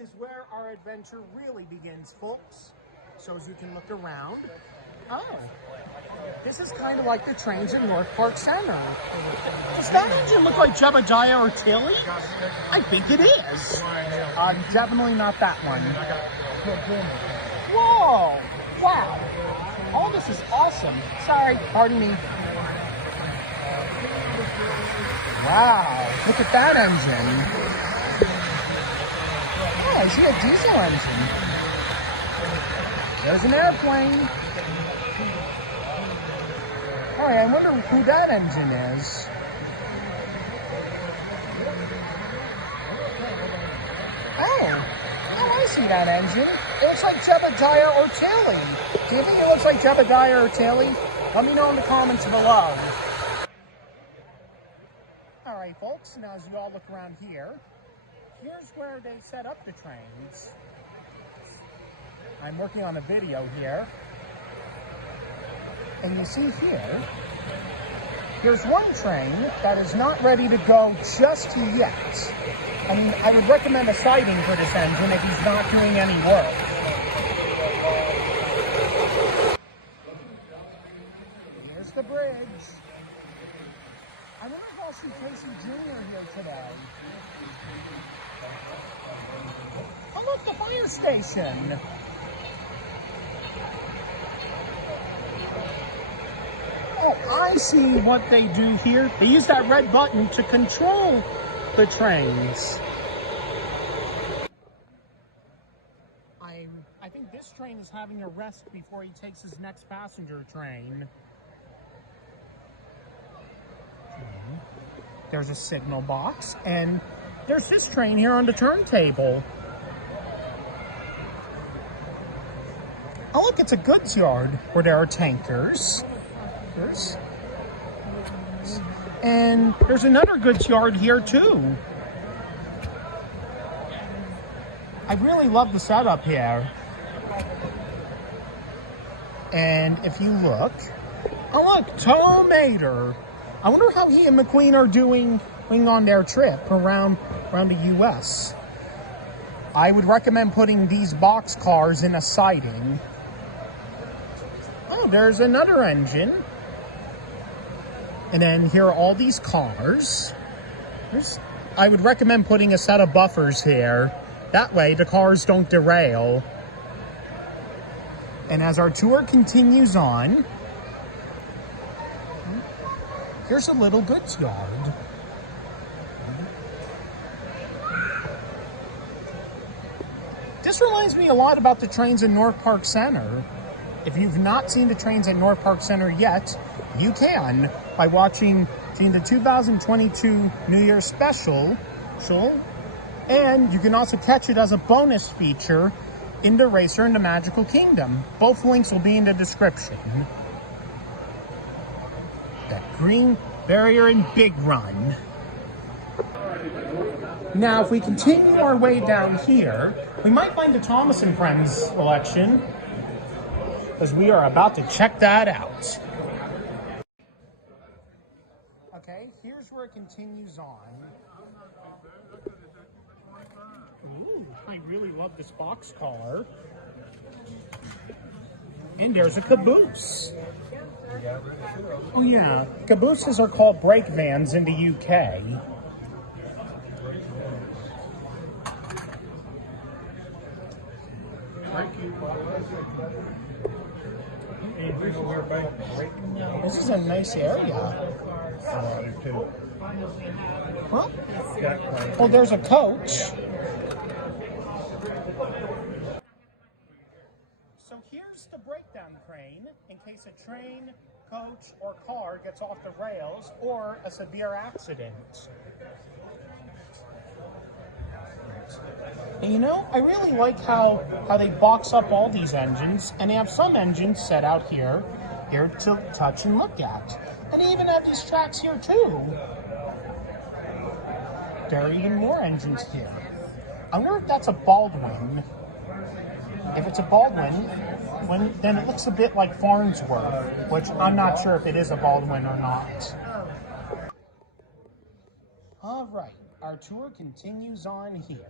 is where our adventure really begins, folks. So as you can look around, oh, this is kind of like the trains at NorthPark Center. Does that engine look like Jebediah or Tilly? I think it is. Definitely not that one. Whoa! Wow! All this is awesome. Sorry, pardon me. Wow! Look at that engine. Oh, I see a diesel engine. There's an airplane. All right, I wonder who that engine is. Oh, I see that engine. It looks like Jebediah or Tilly. Do you think it looks like Jebediah or Tilly? Let me know in the comments below. All right, folks, now as you all look around here, here's where they set up the trains. I'm working on a video here. And you see here, there's one train that is not ready to go just yet. I mean, I would recommend a siding for this engine if he's not doing any work. Here's the bridge. I wonder if I'll see Casey Jr. here today. Oh, look, the fire station. Oh, I see what they do here. They use that red button to control the trains. I think this train is having a rest before he takes his next passenger train. There's a signal box, and there's this train here on the turntable. Oh, look, it's a goods yard where there are tankers. And there's another goods yard here too. I really love the setup here. And if you look, oh look, Tom Mater. I wonder how he and McQueen are doing on their trip around the US. I would recommend putting these box cars in a siding. Oh, there's another engine. And then here are all these cars. I would recommend putting a set of buffers here. That way the cars don't derail. And as our tour continues on, here's a little goods yard. This reminds me a lot about the trains in NorthPark Center. If you've not seen the trains at NorthPark Center yet, you can by seeing the 2022 New Year's special, and you can also catch it as a bonus feature in the Racer in the Magical Kingdom. Both links will be in the description. That green barrier and Big Run. Now, if we continue our way down here, we might find the Thomas & Friends collection, because we are about to check that out. Okay, here's where it continues on. Ooh, I really love this boxcar. And there's a caboose. Oh yeah, cabooses are called brake vans in the UK. This is a nice area. Huh? Oh, there's a coach. So here's the breakdown crane in case a train, coach, or car gets off the rails or a severe accident. And you know, I really like how they box up all these engines, and they have some engines set out here to touch and look at. And they even have these tracks here too. There are even more engines here. I wonder if that's a Baldwin. If it's a Baldwin, then it looks a bit like Farnsworth, which I'm not sure if it is a Baldwin or not. All right, our tour continues on here.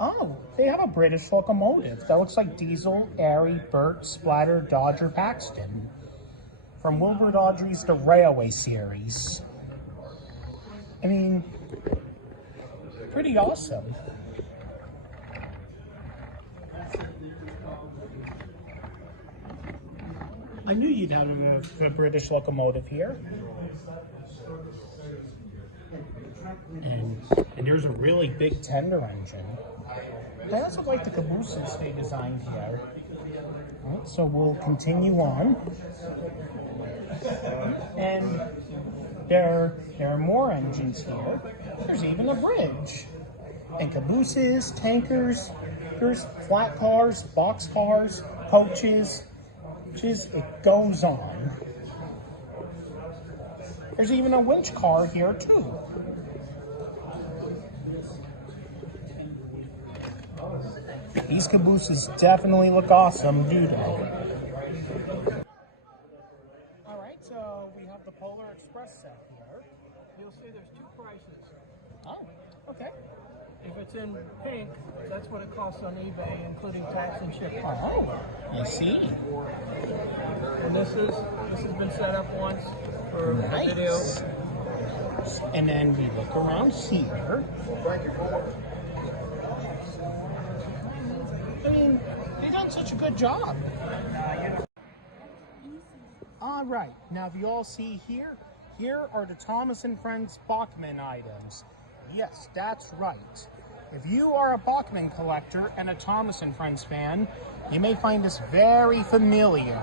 Oh, they have a British locomotive that looks like Diesel, Airy, Burt, Splatter, Dodger, Paxton. From Wilbur Audrey's The Railway series. I mean, pretty awesome. I knew you'd have a British locomotive here. And there's a really big tender engine. I also like the cabooses they designed here. All right, so we'll continue on. And there are more engines here. There's even a bridge. And cabooses, tankers, there's flat cars, box cars, coaches. It goes on. There's even a winch car here too. These cabooses definitely look awesome, do they? Alright, so we have the Polar Express set here. You'll see there's two prices. Oh, okay. If it's in pink, that's what it costs on eBay, including tax and shipping. Oh, I see. And this has been set up once for Nice. video. And then we look around here. I mean, they've done such a good job. All right, now if you all see here are the Thomas & Friends Bachmann items. Yes, that's right. If you are a Bachmann collector and a Thomas & Friends fan, you may find this very familiar.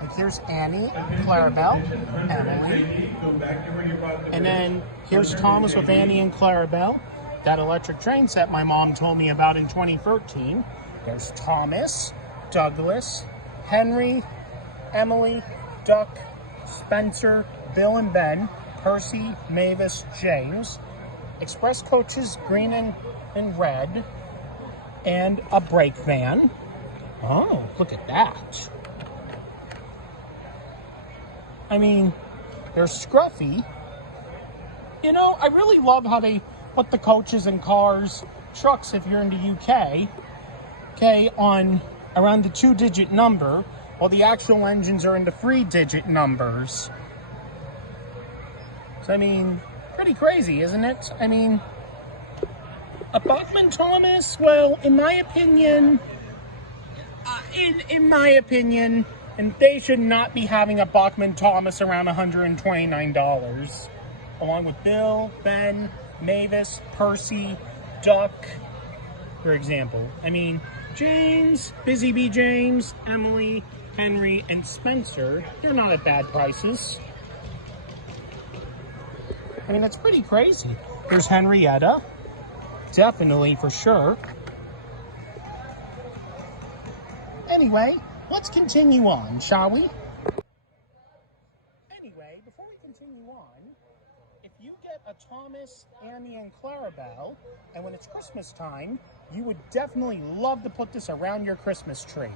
Like here's Annie, Clarabelle, Emily. And then here's Thomas with Annie and Clarabelle. That electric train set my mom told me about in 2013. There's Thomas, Douglas, Henry, Emily, Duck, Spencer, Bill and Ben, Percy, Mavis, James, express coaches green and red, and a brake van. Oh, look at that. I mean, they're scruffy. You know, I really love how they put the coaches and cars, trucks if you're in the UK, okay, on around the 2-digit number, while the actual engines are in the 3-digit numbers. So, I mean, pretty crazy, isn't it? I mean, a Bachmann Thomas, well, in my opinion, and they should not be having a Bachmann Thomas around $129, along with Bill, Ben, Mavis, Percy, Duck, for example. I mean, James, Busy Bee James, Emily, Henry, and Spencer, they're not at bad prices. I mean, that's pretty crazy. There's Henrietta, definitely, for sure. Anyway, let's continue on, shall we? Anyway, before we continue on, if you get a Thomas, Annie, and Clarabelle, and when it's Christmas time, you would definitely love to put this around your Christmas tree.